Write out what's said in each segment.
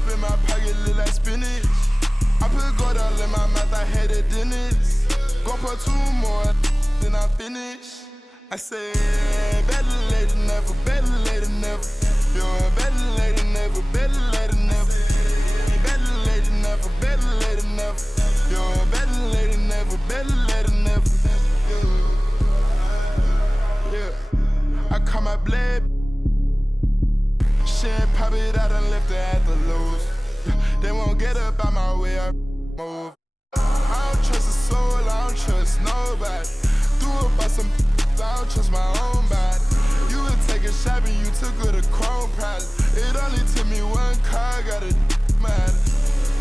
up in my pocket, look like spinach. I put gold all in my mouth, I had a dentist. Go for 2 more, then I finish. I said, better late than never, better late than never. You're better late than never, better late than never. Better late than never, better late than never. You're better late than never, better late than never. Yeah. I call my blade. Shit, pop it out and left it at the lows. They won't get up out my way, I move. I don't trust a soul, I don't trust nobody. Threw up by some, I don't trust my own body. You would take a shot and you took her to Chrome probably. It only took me 1 car, got a matter.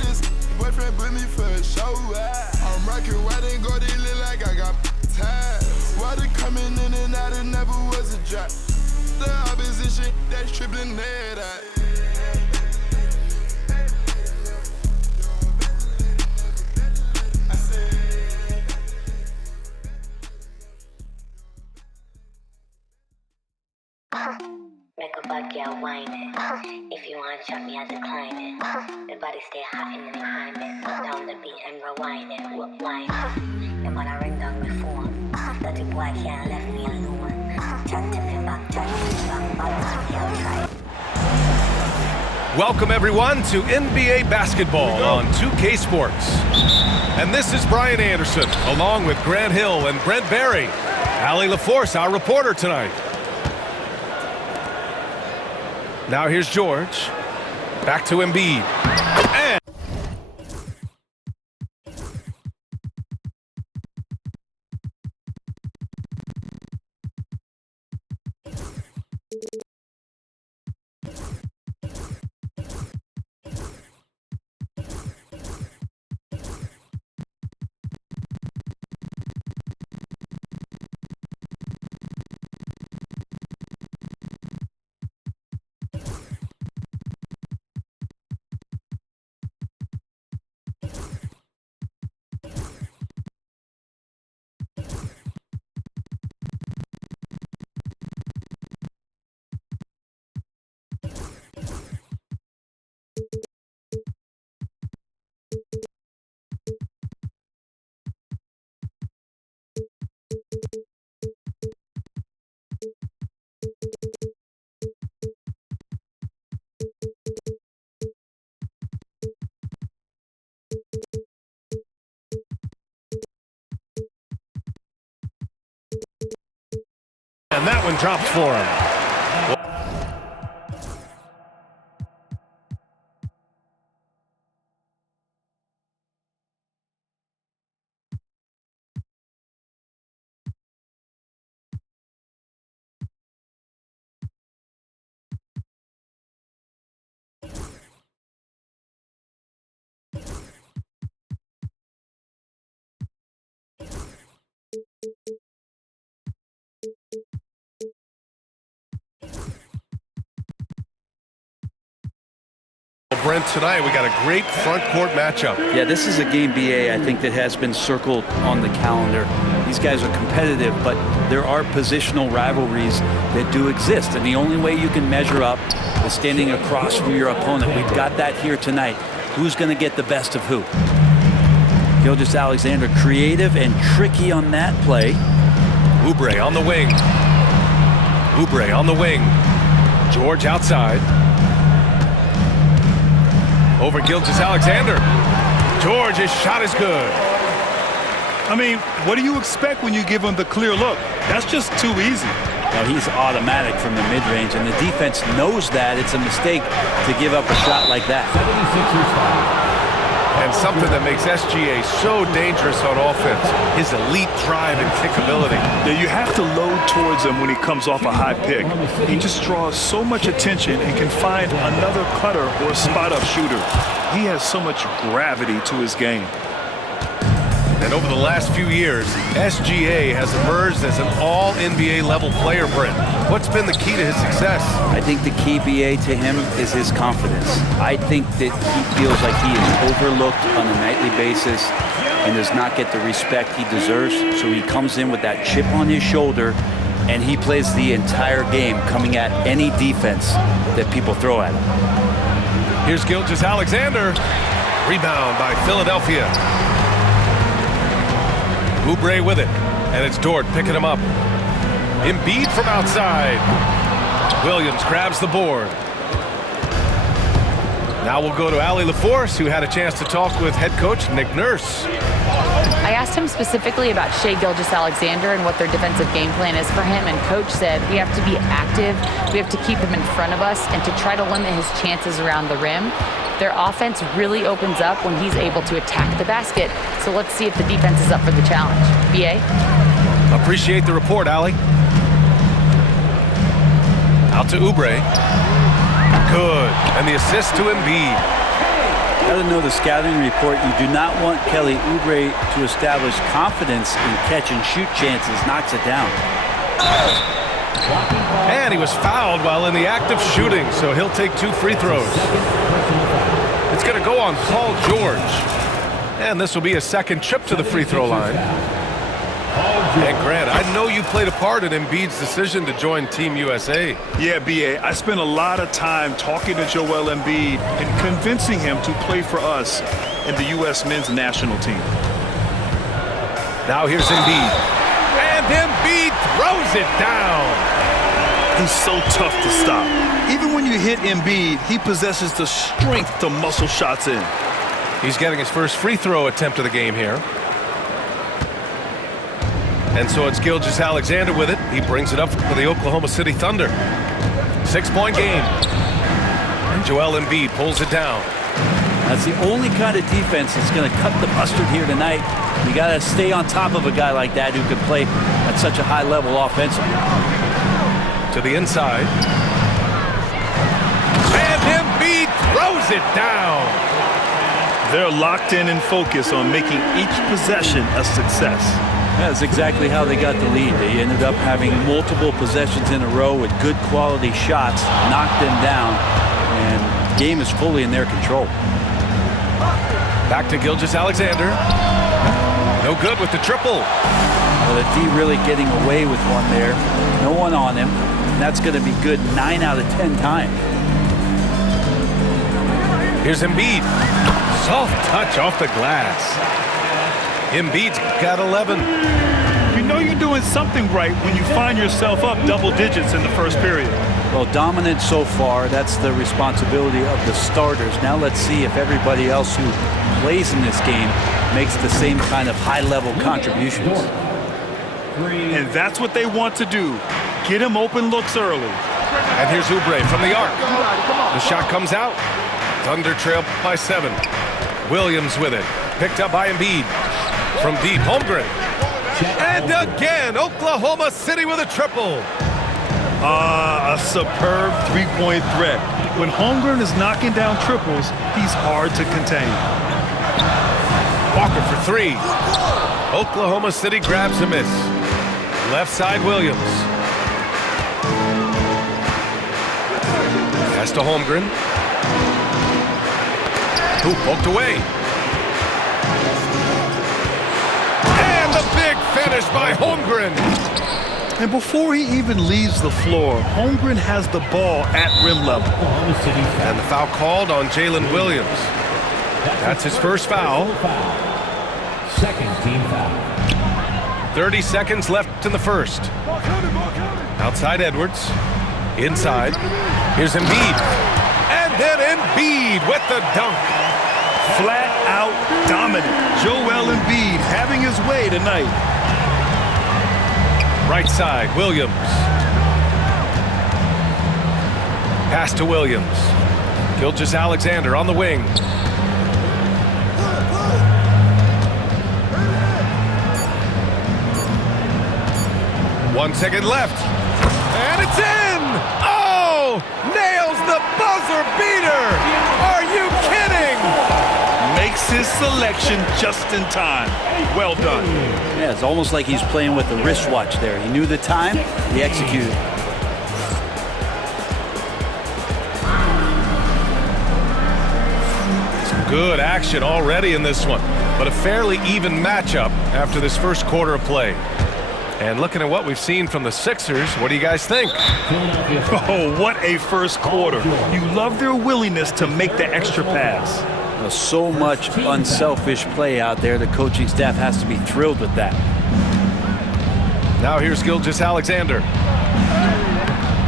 This boyfriend put me for a show. I'm rocking white and gold, it look like I got ties. Water coming in and out, it never was a drop. The opposition that's tripling head out. Make a bad girl whine it. If you want to chop me, I decline it. The body stay hot in the behind it. Put down the beat and rewind it. Whoop wine it. Your mother ring down my phone. That the boy can't left me alone. Chat to me back, chat to me back, but he'll try. Welcome everyone to NBA basketball on 2K Sports. And this is Brian Anderson, along with Grant Hill and Brent Barry. Allie LaForce, our reporter tonight. Now here's George. Back to Embiid. And that one dropped for him. Brent, tonight we got a great front court matchup. Yeah, this is a game, BA, I think that has been circled on the calendar. These guys are competitive, but there are positional rivalries that do exist. And the only way you can measure up is standing across from your opponent. We've got that here tonight. Who's going to get the best of who? Gilgeous-Alexander, creative and tricky on that play. Oubre on the wing. Oubre on the wing. George outside. Over Gilgeous-Alexander. George, his shot is good. I mean, what do you expect when you give him the clear look? That's just too easy. Now he's automatic from the mid-range, and the defense knows that. It's a mistake to give up a shot like that. And something that makes SGA so dangerous on offense, his elite drive and kickability. Yeah, you have to load towards him when he comes off a high pick. He just draws so much attention and can find another cutter or spot-up shooter. He has so much gravity to his game. And over the last few years, SGA has emerged as an all-NBA level player, Brent. What's been the key to his success? I think the key, BA, to him is his confidence. I think that he feels like he is overlooked on a nightly basis and does not get the respect he deserves. So he comes in with that chip on his shoulder, and he plays the entire game coming at any defense that people throw at him. Here's Gilgeous-Alexander. Rebound by Philadelphia. Oubre with it. And it's Dort picking him up. Embiid from outside. Williams grabs the board. Now we'll go to Allie LaForce, who had a chance to talk with head coach Nick Nurse. I asked him specifically about Shai Gilgeous-Alexander and what their defensive game plan is for him, and Coach said we have to be active, we have to keep him in front of us, and to try to limit his chances around the rim. Their offense really opens up when he's able to attack the basket, so let's see if the defense is up for the challenge. B.A.? Appreciate the report, Allie. Out to Oubre. Good. And the assist to Embiid. Got to know the scouting report. You do not want Kelly Oubre to establish confidence in catch-and-shoot chances. Knocks it down. And he was fouled while in the act of shooting, so he'll take 2 free throws. It's going to go on Paul George. And this will be a second trip to the free throw line. And Grant, I know you played a part in Embiid's decision to join Team USA. Yeah, B.A., I spent a lot of time talking to Joel Embiid and convincing him to play for us in the U.S. men's national team. Now here's Embiid. And Embiid throws it down. He's so tough to stop. Even when you hit Embiid, he possesses the strength to muscle shots in. He's getting his first free throw attempt of the game here. And so it's Gilgeous-Alexander with it. He brings it up for the Oklahoma City Thunder. 6-point game. And Joel Embiid pulls it down. That's the only kind of defense that's going to cut the mustard here tonight. You got to stay on top of a guy like that who can play at such a high level offensively. To the inside. And Embiid throws it down. They're locked in and focused on making each possession a success. That's exactly how they got the lead. They ended up having multiple possessions in a row with good quality shots, knocked them down, and the game is fully in their control. Back to Gilgeous-Alexander. No good with the triple. Well, the D really getting away with one there. No one on him. And that's going to be good 9 out of 10 times. Here's Embiid. Soft touch off the glass. Embiid's got 11. You know you're doing something right when you find yourself up double digits in the first period. Well, dominant so far. That's the responsibility of the starters. Now let's see if everybody else who plays in this game makes the same kind of high-level contributions. And that's what they want to do. Get him open looks early. And here's Oubre from the arc. The shot comes out. Thunder trail by 7. Williams with it. Picked up by Embiid. From deep, Holmgren. And again, Oklahoma City with a triple. A superb three-point threat. When Holmgren is knocking down triples, he's hard to contain. Walker for 3. Oklahoma City grabs a miss. Left side, Williams. Pass to Holmgren. Who poked away. And the big finish by Holmgren. And before he even leaves the floor, Holmgren has the ball at rim level. And the foul called on Jalen Williams. That's his first foul. Second team foul. 30 seconds left in the first. Outside Edwards. Inside. Here's Embiid. And then Embiid with the dunk. Flat out dominant. Joel Embiid having his way tonight. Right side, Williams. Pass to Williams. Gilgeous-Alexander on the wing. One second left. And it's in! Oh! Nails the buzzer beater! Are you kidding? Makes his selection just in time. Well done. Yeah, it's almost like he's playing with the wristwatch there. He knew the time, he executed. Some good action already in this one, but a fairly even matchup after this first quarter of play. And looking at what we've seen from the Sixers, what do you guys think? Oh, what a first quarter. You love their willingness to make the extra pass. So much unselfish play out there. The coaching staff has to be thrilled with that. Now here's Gilgeous-Alexander.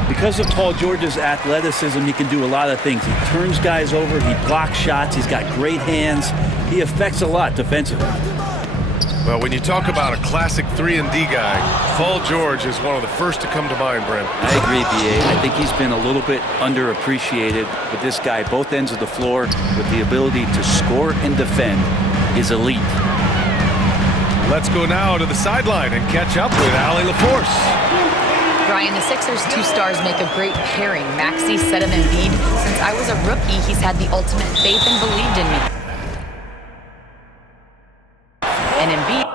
Because of Paul George's athleticism, he can do a lot of things. He turns guys over, he blocks shots, he's got great hands. He affects a lot defensively. Well, when you talk about a classic 3-and-D guy, Paul George is one of the first to come to mind, Brent. I agree, B.A. I think he's been a little bit underappreciated, but this guy, both ends of the floor, with the ability to score and defend, is elite. Let's go now to the sideline and catch up with Allie LaForce. Brian, the Sixers' two stars make a great pairing. Maxey said of Embiid, "Since I was a rookie, he's had the ultimate faith and believed in me." And Embiid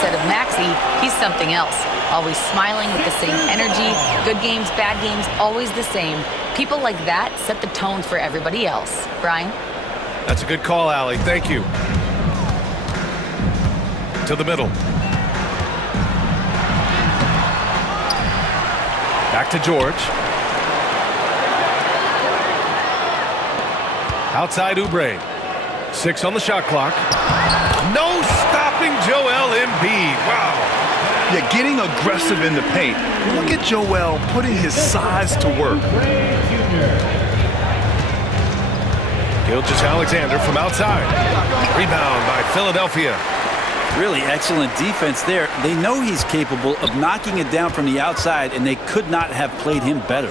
said of Maxey, he's something else. Always smiling with the same energy. Good games, bad games, always the same. People like that set the tone for everybody else. Brian? That's a good call, Allie. Thank you. To the middle. Back to George. Outside Oubre. 6 on the shot clock. No stopping Joel Embiid. Wow. Yeah, getting aggressive in the paint. Look at Joel putting his size to work. Gilgeous-Alexander from outside. Rebound by Philadelphia. Really excellent defense there. They know he's capable of knocking it down from the outside, and they could not have played him better.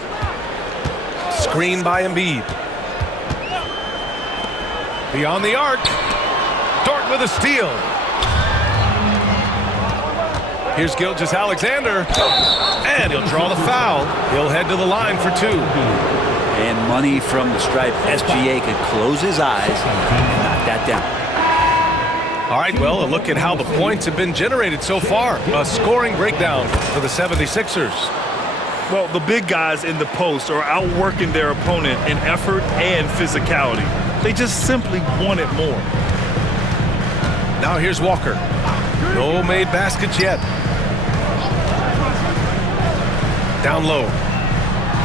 Screen by Embiid. Beyond the arc. Dort with a steal. Here's Gilgeous-Alexander. And he'll draw the foul. He'll head to the line for 2. And money from the stripe. SGA could close his eyes and knock that down. All right, well, a look at how the points have been generated so far. A scoring breakdown for the 76ers. Well, the big guys in the post are outworking their opponent in effort and physicality. They just simply want it more. Now here's Walker. No made baskets yet. Down low.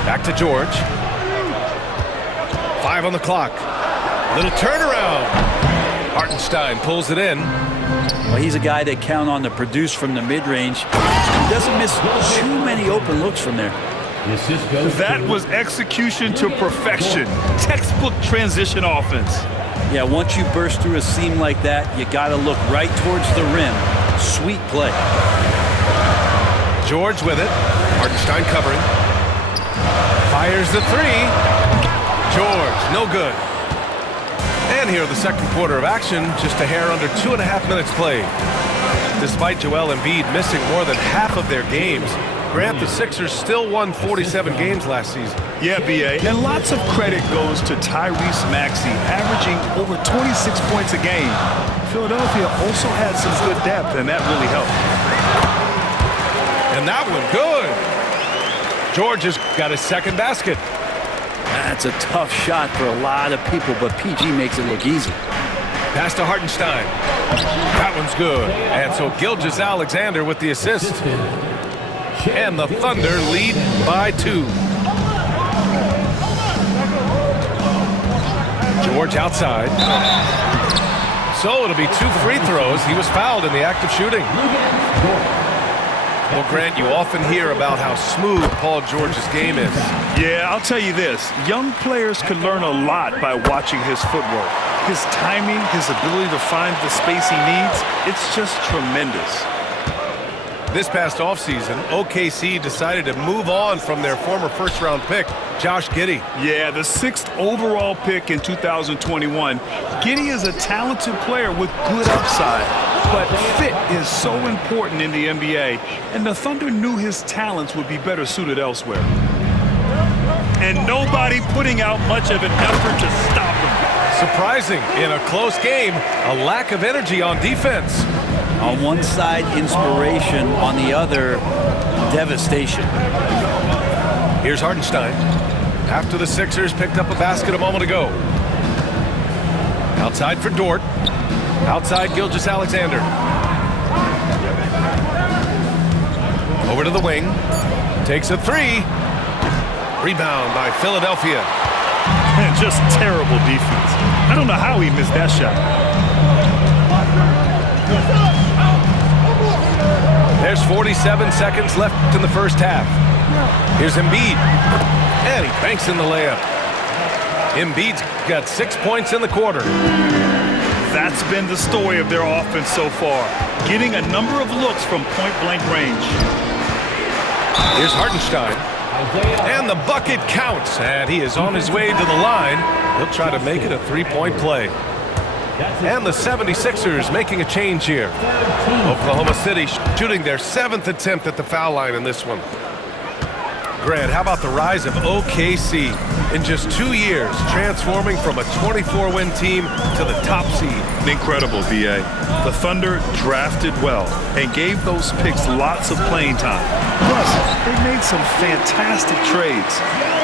Back to George. 5 on the clock. Little turnaround. Hartenstein pulls it in. Well, he's a guy they count on to produce from the mid-range. He doesn't miss too many open looks from there. That was execution to perfection. Textbook transition offense. Yeah, once you burst through a seam like that, you got to look right towards the rim. Sweet play. George with it. Hartenstein covering. Fires the 3. George, no good. And here, the second quarter of action, just a hair under 2.5 minutes played. Despite Joel Embiid missing more than half of their games, Grant, the Sixers still won 47 games last season. Yeah, B.A., and lots of credit goes to Tyrese Maxey, averaging over 26 points a game. Philadelphia also had some good depth, and that really helped. And that one, good. George has got his second basket. That's a tough shot for a lot of people, but PG makes it look easy. Pass to Hartenstein. That one's good. And so Gilgeous-Alexander with the assist. And the Thunder lead by 2. George outside. So it'll be 2 free throws. He was fouled in the act of shooting. Well, Grant, you often hear about how smooth Paul George's game is. Yeah, I'll tell you this. Young players can learn a lot by watching his footwork. His timing, his ability to find the space he needs, it's just tremendous. This past offseason, OKC decided to move on from their former first-round pick, Josh Giddey. Yeah, the 6th overall pick in 2021. Giddey is a talented player with good upside, but fit is so important in the NBA, and the Thunder knew his talents would be better suited elsewhere. And nobody putting out much of an effort to stop him. Surprising, in a close game, a lack of energy on defense. On one side, inspiration. On the other, devastation. Here's Hartenstein. After the Sixers picked up a basket a moment ago. Outside for Dort. Outside Gilgeous-Alexander. Over to the wing. Takes a 3. Rebound by Philadelphia. And just terrible defense. I don't know how he missed that shot. There's 47 seconds left in the first half. Here's Embiid. And he banks in the layup. Embiid's got 6 points in the quarter. That's been the story of their offense so far. Getting a number of looks from point-blank range. Here's Hartenstein. And the bucket counts. And he is on his way to the line. He'll try to make it a 3-point play. And the 76ers making a change here. Oklahoma City shooting their 7th attempt at the foul line in this one. Grant, how about the rise of OKC in just 2 years, transforming from a 24-win team to the top seed? Incredible, B.A. The Thunder drafted well and gave those picks lots of playing time. Plus, they made some fantastic trades.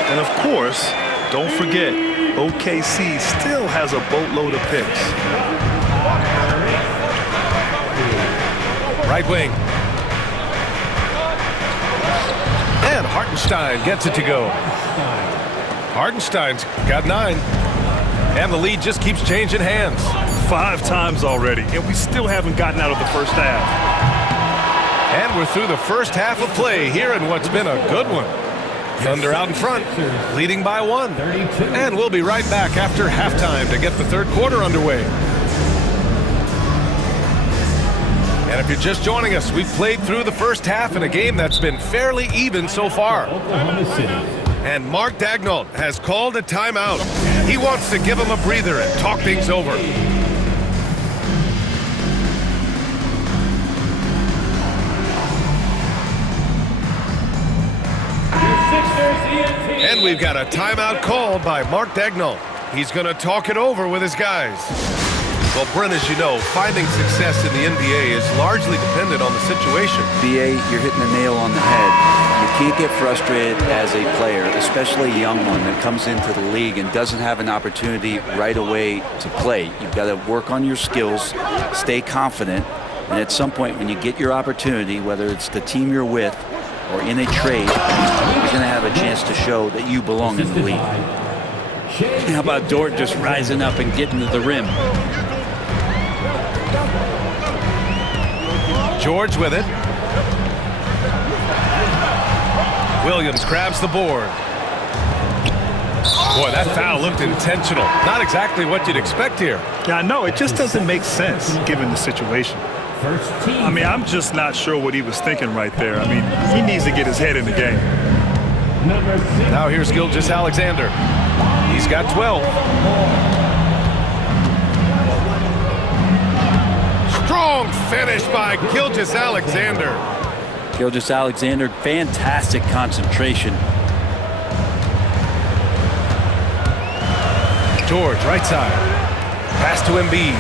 And of course, don't forget, OKC still has a boatload of picks. Right wing. And Hartenstein gets it to go. Hartenstein's got 9. And the lead just keeps changing hands. 5 times already, and we still haven't gotten out of the first half. And we're through the first half of play here in what's been a good one. Thunder out in front, leading by 1. And we'll be right back after halftime to get the third quarter underway. And if you're just joining us, we've played through the first half in a game that's been fairly even so far. And Mark Daigneault has called a timeout. He wants to give him a breather and talk things over. And we've got a timeout called by Mark Daigneault. He's going to talk it over with his guys. Well, Brent, as you know, finding success in the NBA is largely dependent on the situation. B.A., you're hitting the nail on the head. You can't get frustrated as a player, especially a young one that comes into the league and doesn't have an opportunity right away to play. You've got to work on your skills, stay confident, and at some point when you get your opportunity, whether it's the team you're with or in a trade, you're going to have a chance to show that you belong in the league. How about Dort just rising up and getting to the rim? George with it. Williams grabs the board. Boy, that foul looked intentional. Not exactly what you'd expect here. Yeah, I know. It just doesn't make sense given the situation. I mean, I'm just not sure what he was thinking right there. I mean, he needs to get his head in the game. Now here's Gilgeous-Alexander. He's got 12. Strong Strong finish by Gilgeous-Alexander. Gilgeous-Alexander, fantastic concentration. George, right side. Pass to Embiid.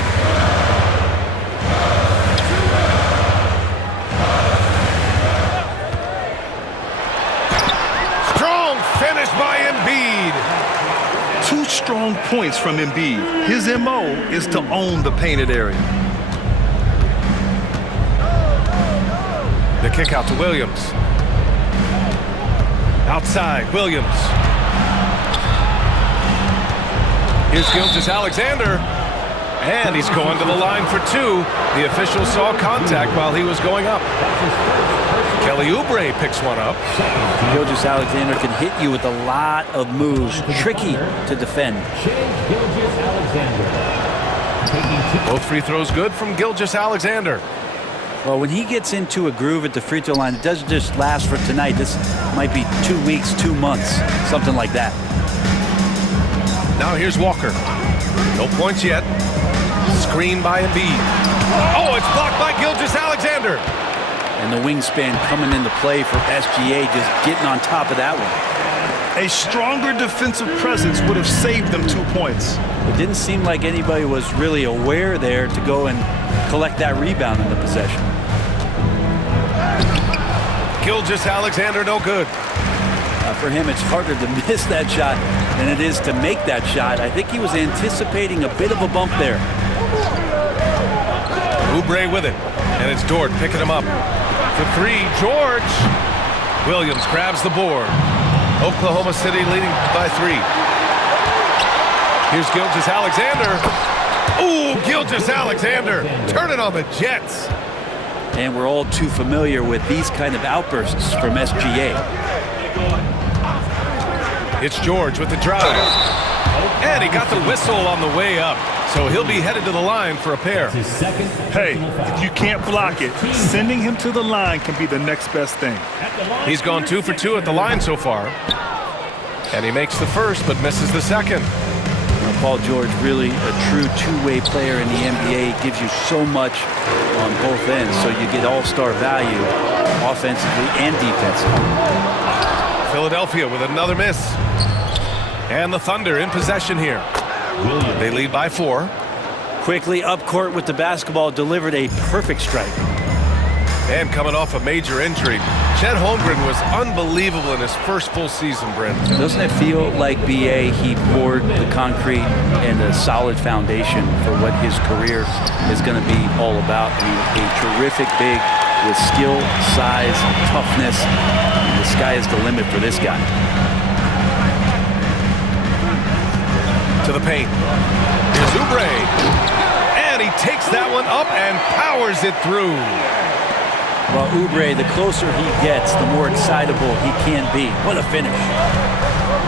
Strong finish by Embiid. 2 strong points from Embiid. His MO is to own the painted area. The kick out to Williams. Outside, Williams. Here's Gilgeous-Alexander. And he's going to the line for 2. The official saw contact while he was going up. Kelly Oubre picks one up. Gilgeous-Alexander can hit you with a lot of moves. Tricky to defend. Both free throws good from Gilgeous-Alexander. Well, when he gets into a groove at the free throw line, it doesn't just last for tonight. This might be 2 weeks, 2 months, something like that. Now here's Walker. No points yet. Screen by Embiid. Oh, it's blocked by Gilgeous-Alexander. And the wingspan coming into play for SGA, just getting on top of that one. A stronger defensive presence would have saved them 2 points. It didn't seem like anybody was really aware there to go and collect that rebound in the possession. Gilgeous-Alexander no good. For him, it's harder to miss that shot than it is to make that shot. I think he was anticipating a bit of a bump there. Oubre with it. And it's Dort picking him up. For 3, George. Williams grabs the board. Oklahoma City leading by 3. Here's Gilgeous-Alexander. Ooh, Gilgeous-Alexander. Turn it on the Jets. And we're all too familiar with these kind of outbursts from SGA. It's George with the drive. And he got the whistle on the way up. So he'll be headed to the line for a pair. Hey, if you can't block it, sending him to the line can be the next best thing. He's gone 2 for 2 at the line so far. And he makes the first but misses the second. Paul George, really a true two-way player in the NBA, gives you so much on both ends, so you get all-star value offensively and defensively. Philadelphia with another miss. And the Thunder in possession here. They lead by 4. Quickly up court with the basketball, delivered a perfect strike. And coming off a major injury, Chet Holmgren was unbelievable in his first full season, Brent. Doesn't it feel like BA, he poured the concrete and a solid foundation for what his career is going to be all about? I mean, a terrific big with skill, size, toughness. And the sky is the limit for this guy. To the paint. Here's Oubre. And he takes that one up and powers it through. Well, Oubre, the closer he gets, the more excitable he can be. What a finish.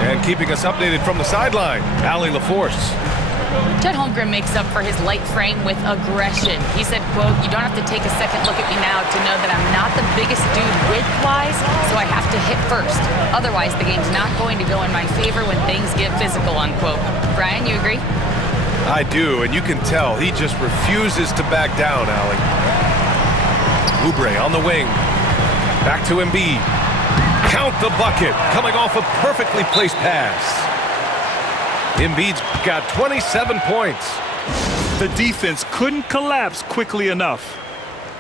And keeping us updated from the sideline, Allie LaForce. Chet Holmgren makes up for his light frame with aggression. He said, quote, "You don't have to take a second look at me now to know that I'm not the biggest dude width-wise, so I have to hit first. Otherwise, the game's not going to go in my favor when things get physical," unquote. Brian, you agree? I do, and you can tell he just refuses to back down, Allie. Oubre on the wing. Back to Embiid. Count the bucket, coming off a perfectly placed pass. Embiid's got 27 points. The defense couldn't collapse quickly enough.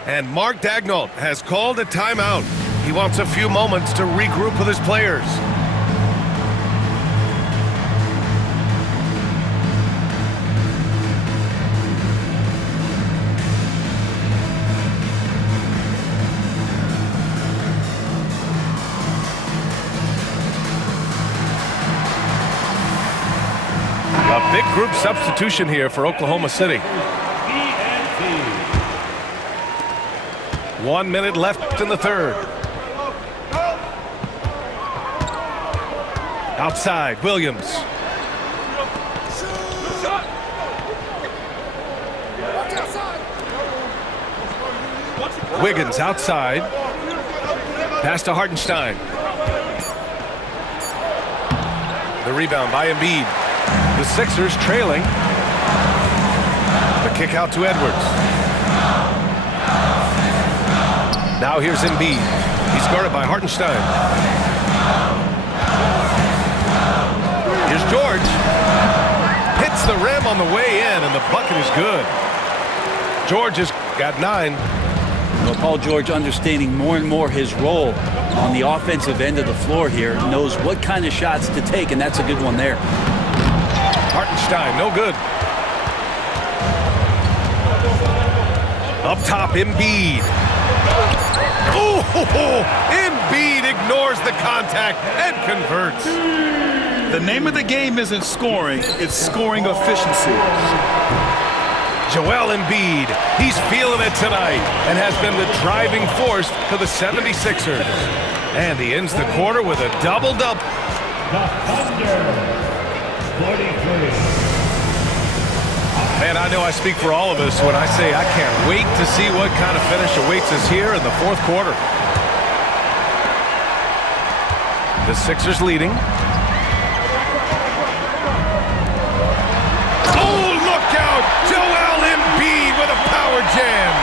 And Mark Daigneault has called a timeout. He wants a few moments to regroup with his players. A big group substitution here for Oklahoma City. 1 minute left in the third. Outside, Williams. Wiggins outside. Pass to Hartenstein. The rebound by Embiid. The Sixers trailing. The kick out to Edwards. Now here's Embiid. He's guarded by Hartenstein. Here's George. Hits the rim on the way in, and the bucket is good. George has got 9. Well, Paul George, understanding more and more his role on the offensive end of the floor here, knows what kind of shots to take, and that's a good one there. Hartenstein, no good. Up top, Embiid. Oh, Embiid ignores the contact and converts. The name of the game isn't scoring, it's scoring efficiency. Joel Embiid, he's feeling it tonight and has been the driving force for the 76ers. And he ends the quarter with a double-double. The Thunder, 43. Man, I know I speak for all of us when I say I can't wait to see what kind of finish awaits us here in the fourth quarter. The Sixers leading. Oh, look out! Joel Embiid with a power jam.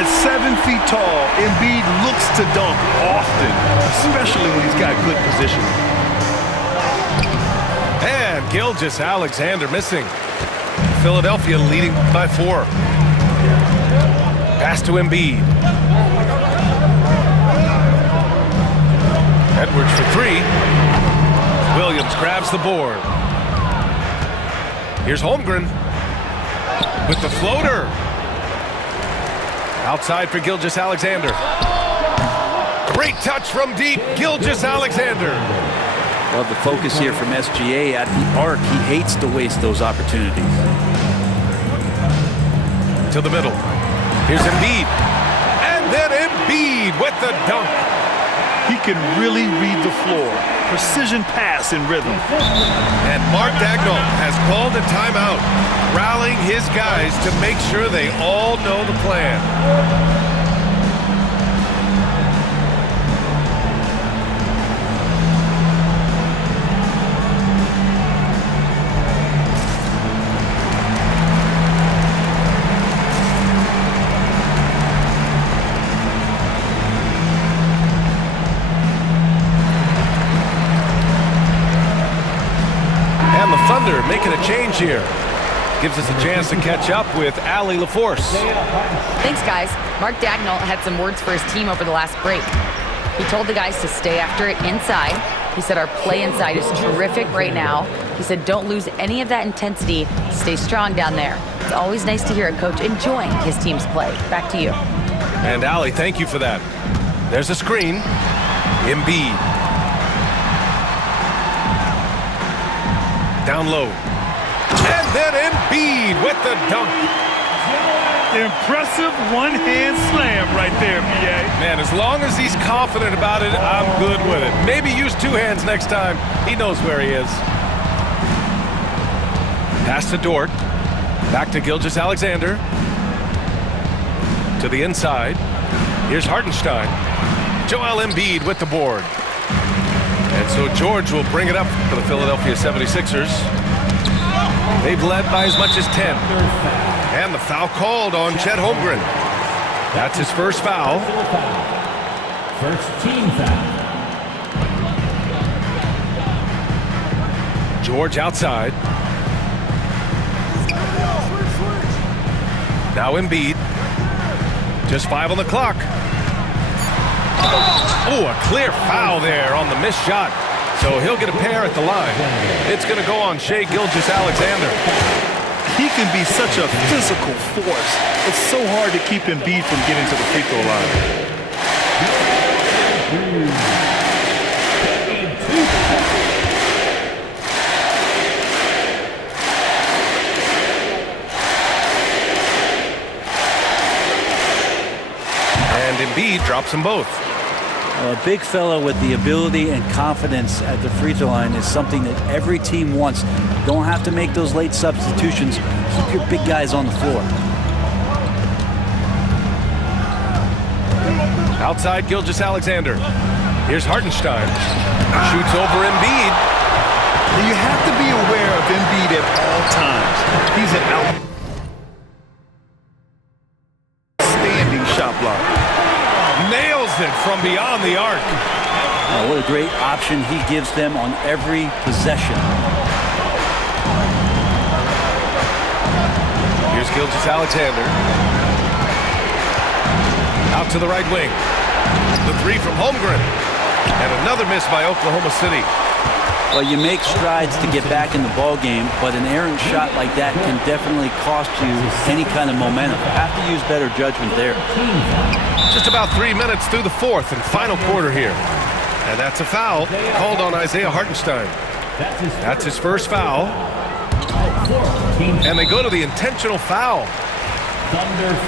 At 7 feet tall, Embiid looks to dunk often, especially when he's got good position. And Gilgeous-Alexander missing. Philadelphia leading by 4. Pass to Embiid. Edwards for 3. Williams grabs the board. Here's Holmgren with the floater. Outside for Gilgeous-Alexander. Great touch from deep, Gilgeous-Alexander. Love the focus here from SGA at the arc. He hates to waste those opportunities. To the middle. Here's Embiid. And then Embiid with the dunk. He can really read the floor. Precision pass in rhythm. And Mark Daigneault has called a timeout, rallying his guys to make sure they all know the plan. Thunder making a change here. Gives us a chance to catch up with Allie LaForce. Thanks, guys. Mark Daigneault had some words for his team over the last break. He told the guys to stay after it inside. He said our play inside is terrific right now. He said don't lose any of that intensity. Stay strong down there. It's always nice to hear a coach enjoying his team's play. Back to you. And Allie, thank you for that. There's a screen. Embiid. Down low. And then Embiid with the dunk. Impressive one-hand slam right there, B.A. Man, as long as he's confident about it, I'm good with it. Maybe use 2 hands next time. He knows where he is. Pass to Dort. Back to Gilgeous-Alexander. To the inside. Here's Hartenstein. Joel Embiid with the board. And so George will bring it up for the Philadelphia 76ers. They've led by as much as 10. And the foul called on Chet Holmgren. That's his first foul. First team foul. George outside. Now Embiid. Just 5 on the clock. Oh, a clear foul there on the missed shot. So he'll get a pair at the line. It's going to go on Shai Gilgeous-Alexander. He can be such a physical force. It's so hard to keep Embiid from getting to the free throw line. And Embiid drops them both. A big fella with the ability and confidence at the free throw line is something that every team wants. Don't have to make those late substitutions. Keep your big guys on the floor. Outside Gilgeous-Alexander. Here's Hartenstein. Shoots over Embiid. You have to be aware of Embiid at all times. He's an outstanding shot blocker. it from beyond the arc. What a great option he gives them on every possession. Here's Gilgeous-Alexander. Out to the right wing. The three from Holmgren. And another miss by Oklahoma City. Well, you make strides to get back in the ball game, but an errant shot like that can definitely cost you any kind of momentum. Have to use better judgment there. Just about 3 minutes through the fourth and final quarter here. And that's a foul called on Isaiah Hartenstein. That's his first foul. And they go to the intentional foul.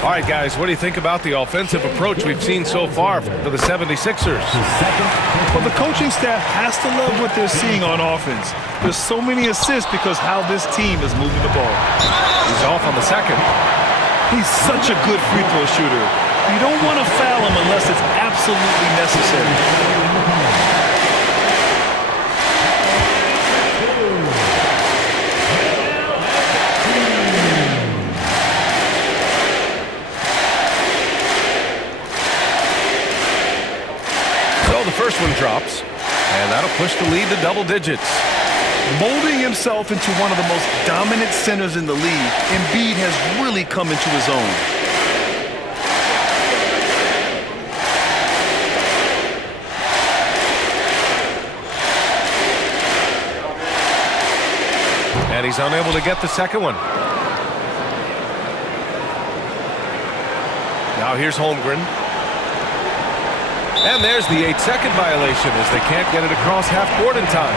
All right, guys, what do you think about the offensive approach we've seen so far for the 76ers? Well, the coaching staff has to love what they're seeing on offense. There's so many assists because how this team is moving the ball. He's off on the second. He's such a good free throw shooter. You don't want to foul him unless it's absolutely necessary. First one drops, and that'll push the lead to double digits. Molding himself into one of the most dominant centers in the league, Embiid has really come into his own. And he's unable to get the second one. Now here's Holmgren. And there's the 8-second violation as they can't get it across half court in time.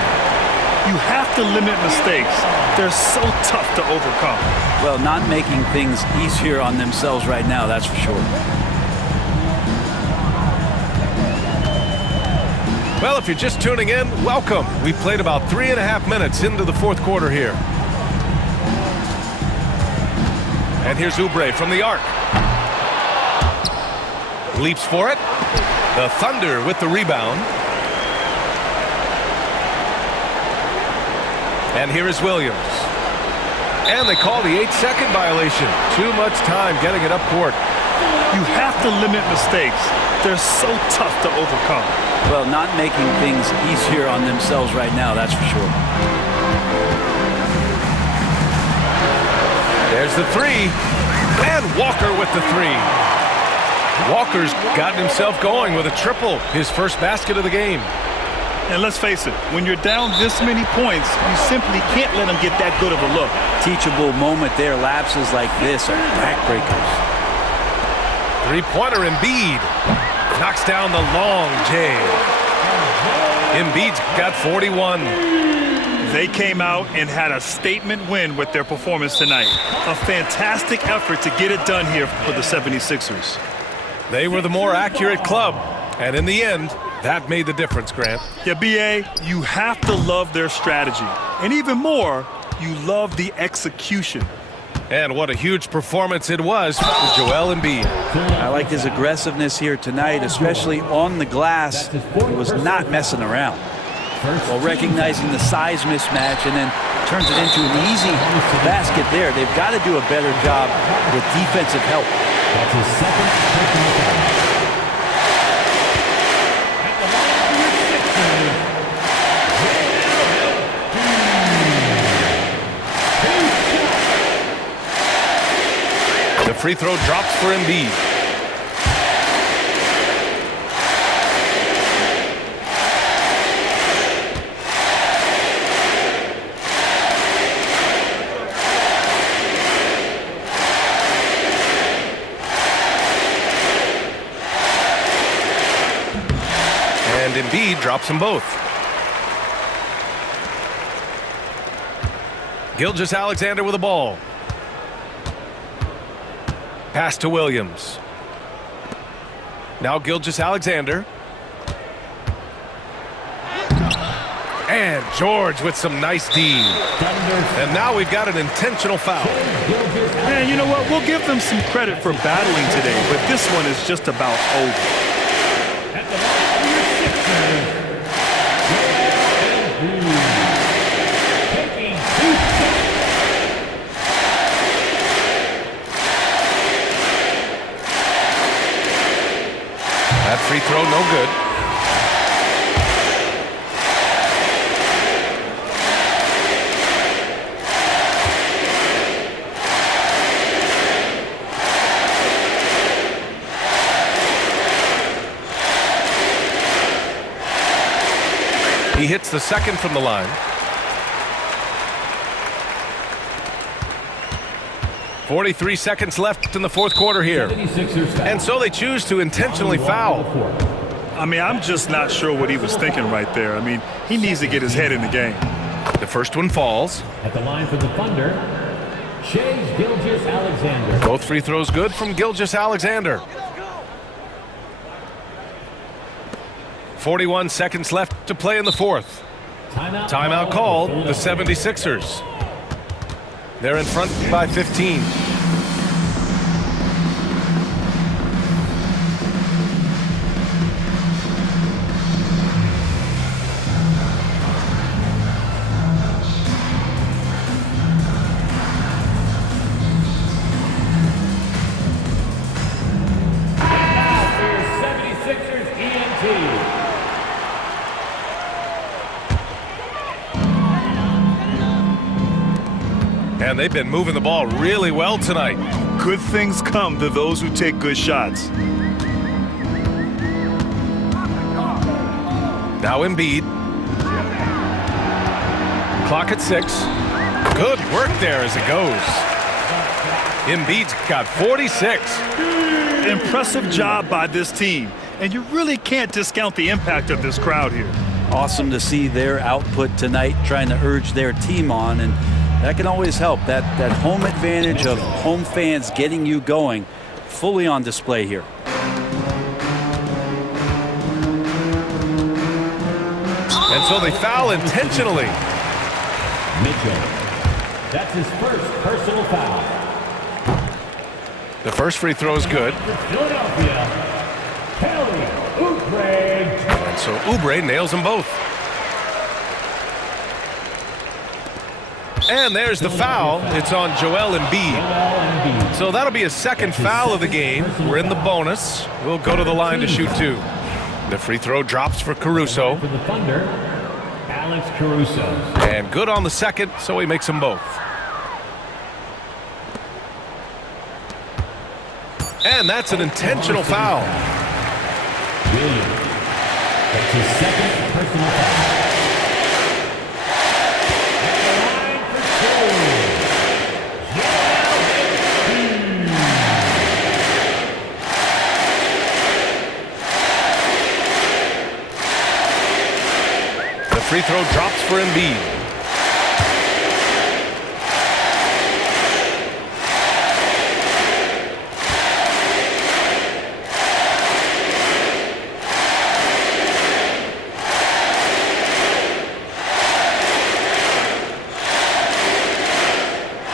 You have to limit mistakes. They're so tough to overcome. Well, not making things easier on themselves right now, that's for sure. Well, if you're just tuning in, welcome. We've played about 3.5 minutes into the fourth quarter here. And here's Oubre from the arc. Leaps for it. The Thunder with the rebound. And here is Williams. And they call the 8-second violation. Too much time getting it up court. You have to limit mistakes. They're so tough to overcome. Well, not making things easier on themselves right now, that's for sure. There's the three. And Walker with the three. Walker's gotten himself going with a triple, his first basket of the game. And let's face it, when you're down this many points, you simply can't let them get that good of a look. Teachable moment there. Lapses like this are backbreakers. Three-pointer Embiid knocks down the long J. Embiid's got 41. They came out and had a statement win with their performance tonight. A fantastic effort to get it done here for the 76ers. They were the more accurate club, and in the end, that made the difference, Grant. Yeah, B.A., you have to love their strategy. And even more, you love the execution. And what a huge performance it was for Joel Embiid. I like his aggressiveness here tonight, especially on the glass. He was not messing around. Well, recognizing the size mismatch and then turns it into an easy basket there. They've got to do a better job with defensive help. That's his second personal foul. The free throw drops for Embiid. And Embiid drops them both. Gilgeous-Alexander with the ball. Pass to Williams. Now Gilgeous-Alexander. And George with some nice D. And now we've got an intentional foul. Man, you know what? We'll give them some credit for battling today, but this one is just about over. That free throw He hits the second from the line. 43 seconds left in the fourth quarter here. And so they choose to intentionally foul. I mean, I'm just not sure what he was thinking right there. I mean, he needs to get his head in the game. The first one falls. At the line for the Thunder, Shai Gilgeous-Alexander. Both free throws good from Gilgeous-Alexander. 41 seconds left to play in the fourth. Timeout called, the 76ers. They're in front by 15. And they've been moving the ball really well tonight. Good things come to those who take good shots. Now Embiid. Clock at 6. Good work there as it goes. Embiid's got 46. Impressive job by this team. And you really can't discount the impact of this crowd here. Awesome to see their output tonight, trying to urge their team on, and that can always help. That home advantage of home fans getting you going, fully on display here. And so they foul intentionally. Mitchell. That's his first personal foul. The first free throw is good. Philadelphia, Kelly Oubre. And so Oubre nails them both. And there's the foul. It's on Joel Embiid. So that'll be a second foul of the game. We're in the bonus. We'll go to the line to shoot 2. The free throw drops for Caruso. For the Thunder, Alex Caruso. And good on the second, so he makes them both. And that's an intentional foul. Williams. That's his second personal foul. The free throw drops for Embiid.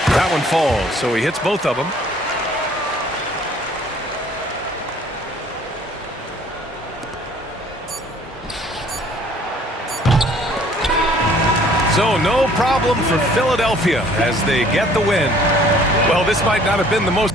That one falls, so he hits both of them. So no problem for Philadelphia as they get the win. Well, this might not have been the most